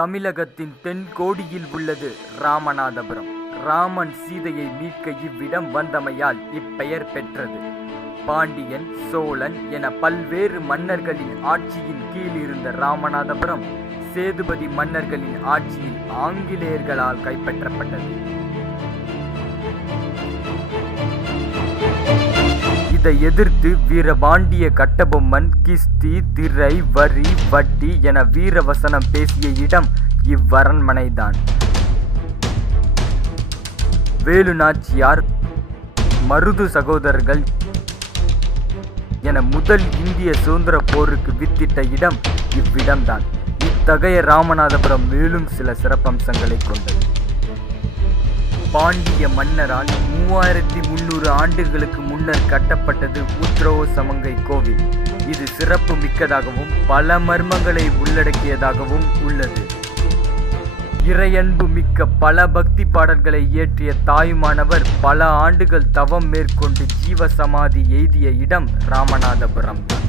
தமிழகத்தின் தென்கோடியில் உள்ளது ராமநாதபுரம். ராமன் சீதையை மீட்க இவ்விடம் வந்தமையால் இப்பெயர் பெற்றது. பாண்டியன், சோழன் என பல்வேறு மன்னர்களின் ஆட்சியின் கீழ் இருந்த ராமநாதபுரம் சேதுபதி மன்னர்களின் ஆட்சியில் ஆங்கிலேயர்களால் கைப்பற்றப்பட்டது. இதை எதிர்த்து வீரபாண்டிய கட்டபொம்மன் கிஸ்தி, திரை, வரி, வட்டி என வீரவசனம் பேசிய இடம் இவ்வரண்மனைதான். வேலு நாச்சியார், மருது சகோதரர்கள் என முதல் இந்திய சுதந்திர போருக்கு வித்திட்ட இடம் இவ்விடம்தான். இத்தகைய ராமநாதபுரம் மேலும் சில சிறப்பம்சங்களை கொண்டது. பாண்டிய மன்னரால் 3300 ஆண்டுகளுக்கு முன்னர் கட்டப்பட்டது உத்ரவ சமங்கை கோவில். இது சிறப்பு மிக்கதாகவும் பல மர்மங்களை உள்ளடக்கியதாகவும் உள்ளது. இறையன்பு மிக்க பல பக்தி பாடல்களை இயற்றிய தாயுமானவர் பல ஆண்டுகள் தவம் மேற்கொண்டு ஜீவ சமாதி எய்திய இடம் ராமநாதபுரம் தான்.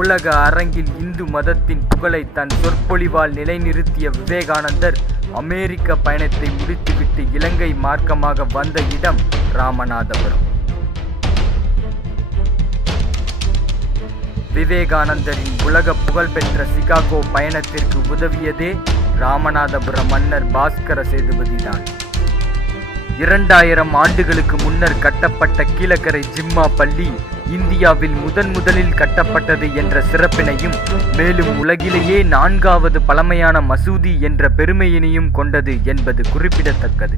உலக அரங்கில் இந்து மதத்தின் புகழை தன் சொற்பொழிவால் நிலைநிறுத்திய விவேகானந்தர் அமெரிக்க பயணத்தை முடித்துவிட்டு இலங்கை மார்க்கமாக வந்த இடம் ராமநாதபுரம். விவேகானந்தரின் உலக புகழ்பெற்ற சிகாகோ பயணத்திற்கு உதவியதே ராமநாதபுரம் மன்னர் பாஸ்கர சேதுபதி தான். 2000 ஆண்டுகளுக்கு முன்னர் கட்டப்பட்ட கீழக்கரை ஜிம்மா பள்ளி இந்தியாவில் முதலில் கட்டப்பட்டது என்ற சிறப்பினையும், மேலும் உலகிலேயே 4வது பழமையான மசூதி என்ற பெருமையினையும் கொண்டது என்பது குறிப்பிடத்தக்கது.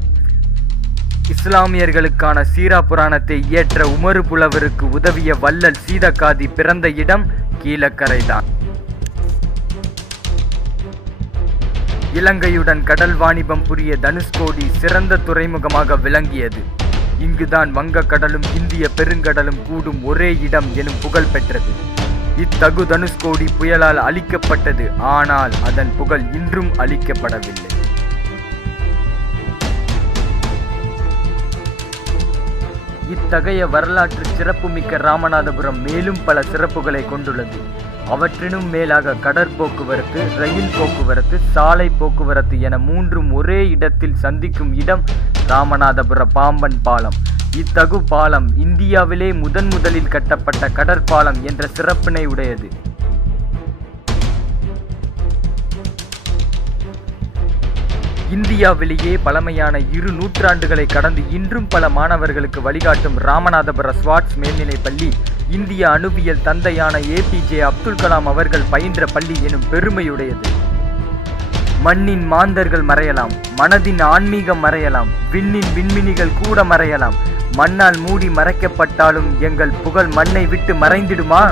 இஸ்லாமியர்களுக்கான சீரா புராணத்தை இயற்ற உமறு புலவருக்கு உதவிய வள்ளல் சீதக்காதி பிறந்த இடம் கீழக்கரைதான். இலங்கையுடன் கடல் வாணிபம் புரிய தனுஷ்கோடி சிறந்த துறைமுகமாக விளங்கியது. இங்குதான் வங்கக்கடலும் இந்திய பெருங்கடலும் கூடும் ஒரே இடம் எனும் புகழ் பெற்றது. இத்தகு தனுஷ்கோடி புயலால் அழிக்கப்பட்டது. ஆனால் அதன் புகழ் இன்றும் அழிக்கப்படவில்லை. இத்தகைய வரலாற்று சிறப்புமிக்க ராமநாதபுரம் மேலும் பல சிறப்புகளை கொண்டுள்ளது. அவற்றினும் மேலாக கடற்போக்குவரத்து, ரயில் போக்குவரத்து, சாலை போக்குவரத்து என மூன்றும் ஒரே இடத்தில் சந்திக்கும் இடம் ராமநாதபுர பாம்பன் பாலம். இத்தகு பாலம் இந்தியாவிலே முதலில் கட்டப்பட்ட கடற்பாலம் என்ற சிறப்பினை உடையது. இந்தியாவிலேயே பழமையான 2 நூற்றாண்டுகளை கடந்து இன்றும் பல மாணவர்களுக்கு வழிகாட்டும் ராமநாதபுர ஸ்வாட்ஸ் மேல்நிலைப் பள்ளி இந்திய அணுவியல் தந்தையான APJ அப்துல் கலாம் அவர்கள் பயின்ற பள்ளி எனும் பெருமையுடையது. மண்ணின் மாந்தர்கள் மறையலாம், மனதின் ஆன்மீகம் மறையலாம், விண்ணின் விண்மினிகள் கூட மறையலாம், மண்ணால் மூடி மறைக்கப்பட்டாலும் எங்கள் புகழ் மண்ணை விட்டு மறைந்திடுமா?